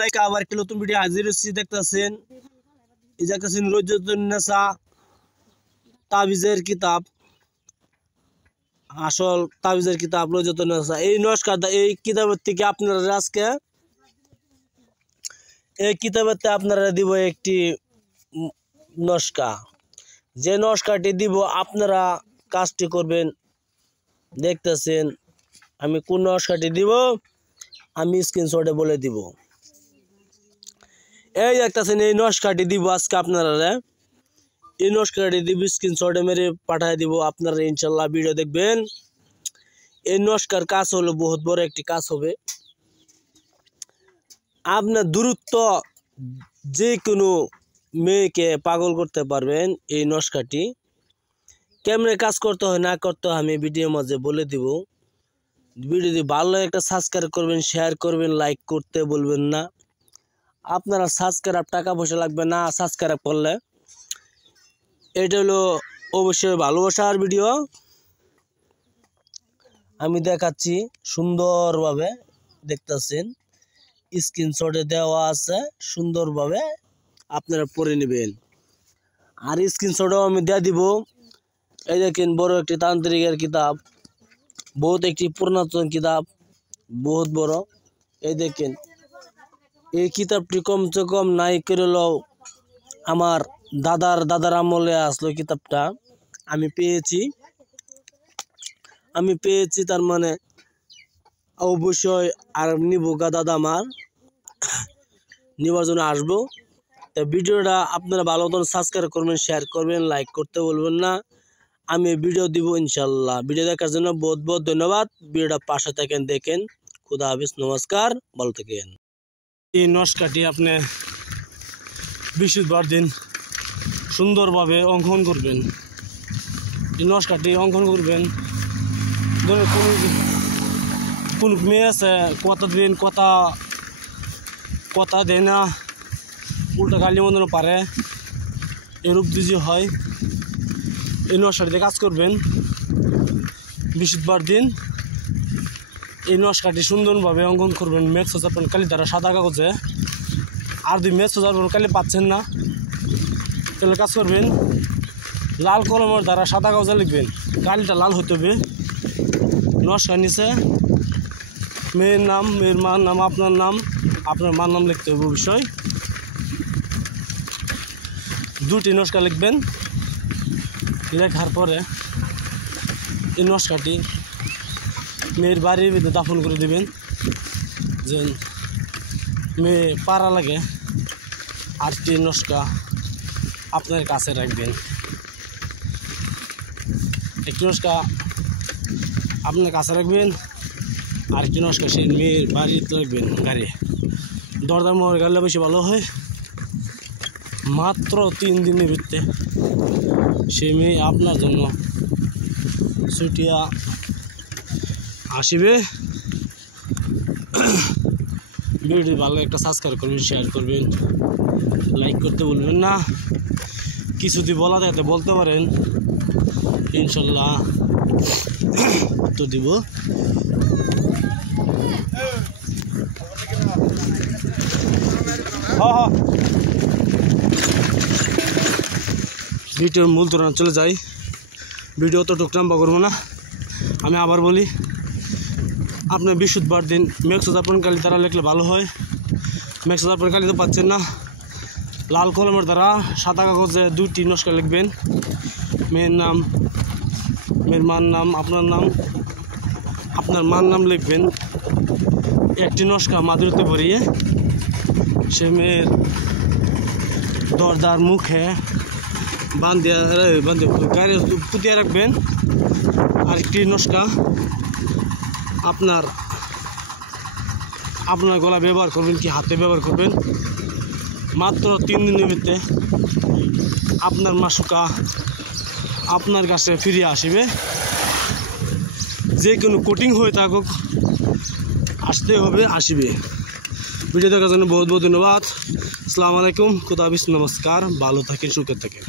লাইক আবার একটা নতুন ভিডিও হাজির হচ্ছি। দেখতেছেন এই দেখতেছেন রোজাতুন্নেসা তাবিজের কিতাব, আসল তাবিজের কিতাব রোজাতুন্নেসা। এই নমস্কার, এই কিতাবের থেকে আপনারা আজকে এই কিতাবেতে আপনারা দিব একটি নস্কা। যে নস্কাটি দিব আপনারা কাজটি করবেন। দেখতেছেন আমি কোন নস্কাটি দিব, আমি স্ক্রিনশটে বলে দিব। এই দেখতেছেন এই নস্কাটি দিব আজকে আপনারা, এই নস্কাটি দিব স্ক্রিনশটে মেরে পাঠিয়ে দিব। আপনারা ইনশাল্লাহ ভিডিও দেখবেন। এই নস্কার কাজ হলো বহুত বড় একটি কাজ হবে। আপনার দূরত্ব যে কোনো মেয়েকে পাগল করতে পারবেন। এই নস্কাটি কেমনে কাজ করতে হয় না করতে হয় আমি ভিডিওর মাঝে বলে দিব। ভিডিওটি ভালো একটা সাবস্ক্রাইব করবেন, শেয়ার করবেন, লাইক করতে বলবেন না। আপনারা সাবস্ক্রাইব টাকা পয়সা লাগবে না সাবস্ক্রাইব করলে। এটা হলো অবশ্যই ভালোবাসার ভিডিও। আমি দেখাচ্ছি সুন্দরভাবে, দেখতেছেন স্ক্রিনশটে দেওয়া আছে, সুন্দরভাবে আপনারা পড়ে নেবেন। আর স্ক্রিনশটও আমি দিয়ে দিব। এই দেখেন বড় একটি তান্ত্রিকের কিতাব, বহুত একটি পুরাতন কিতাব, বহুত বড়। এই দেখেন এই কিতাবটি কমসে কম নাই করলেও আমার দাদার আমলে আসলো কিতাবটা। আমি পেয়েছি তার মানে অবশ্যই আর নিব গা দাদা, আমার নেওয়ার জন্য আসবো। তো ভিডিওটা আপনারা ভালো মতন সাবস্ক্রাইব করবেন, শেয়ার করবেন, লাইক করতে বলবেন না। আমি ভিডিও দিব ইনশাল্লাহ। ভিডিও দেখার জন্য বহুত বহুত ধন্যবাদ। ভিডিওটা পাশে থাকেন, দেখেন। খুদা হাফিজ, নমস্কার, ভালো থাকেন। এই নস্কাটি আপনি বৃহস্পতিবার দিন সুন্দরভাবে অঙ্কন করবেন। এই নস্কাটি অঙ্কন করবেন। ধরুন কোন মেয়ে আছে কথা দেয় না, উল্টা গালি মন্দানো পারে, এরূপ যদি হয় এই নস্কাটিতে কাজ করবেন। বৃহস্পতিবার দিন এই নস্কাটি সুন্দরভাবে অঙ্কন করবেন। মেঘ সোজাবেন কালি দ্বারা সাদা কাগজে। আর যদি মেঘ সোজাবেন কালি পাচ্ছেন না তাহলে কাজ করবেন লাল কলমের দ্বারা সাদা কাগজে লিখবেন। কালিটা লাল হতে হবে। নস্কার নিচে মেয়ের নাম, মেয়ের মার নাম, আপনার নাম, আপনার মার নাম লিখতে হবে অবশ্যই। দুটি নস্কা লিখবেন। লেখার পরে এই নস্কাটি মেয়ের বাড়ির ভিতরে দাফন করে দেবেন। যে মেয়ে পাড়া লাগে আর কি নস্কা আপনার কাছে রাখবেন। একটি নস্কা আপনার কাছে রাখবেন আর কি নস্কা সেই মেয়ের বাড়িতে রাখবেন। গাড়ি দরদার মোহর গাড়লে বেশি ভালো হয়। মাত্র 3 দিনের ভিতরে সেই মেয়ে আপনার জন্য ছুটিয়া আসিবে। ভিডিওটি ভালো একটা সাবস্ক্রাইব করবেন, শেয়ার করবেন, লাইক করতে বলবেন না। কিছু যদি বলা থাকে বলতে পারেন, ইনশাল্লাহ তো দিব। ভিডিওর মূল ধরনা চলে যাই। ভিডিও তো টুকটাম্বা করবো না। আমি আবার বলি, আপনি বৃহস্পতিবার দিন মেঘ সোজাপন কালি দ্বারা লিখলে ভালো হয়। মেঘ সোজাপন কালি তো পাচ্ছেন না, লাল কলমের দ্বারা সাদা কাগজে 2টি নস্কা লিখবেন। মেয়ের নাম, মেয়ের মার নাম, আপনার নাম, আপনার মার নাম লিখবেন। একটি নস্কা মাদুরিতে ভরিয়ে সে মেয়ের দরজার মুখে বাঁধিয়ে গাড়ি পুঁতিয়ে রাখবেন। আরেকটি নস্কা আপনার গলা ব্যবহার করবেন কি হাতে ব্যবহার করবেন। মাত্র 3 দিনের ভিতরে আপনার মাসুকা আপনার কাছে ফিরে আসবে। যে কোনো কোটিং হয়ে থাকুক আসতে হবে, আসবে। ভিডিও দেখার জন্য বহুত বহুত ধন্যবাদ। আসসালামু আলাইকুম, খুদা হাফিজ, নমস্কার, ভালো থাকেন, সুখে থাকেন।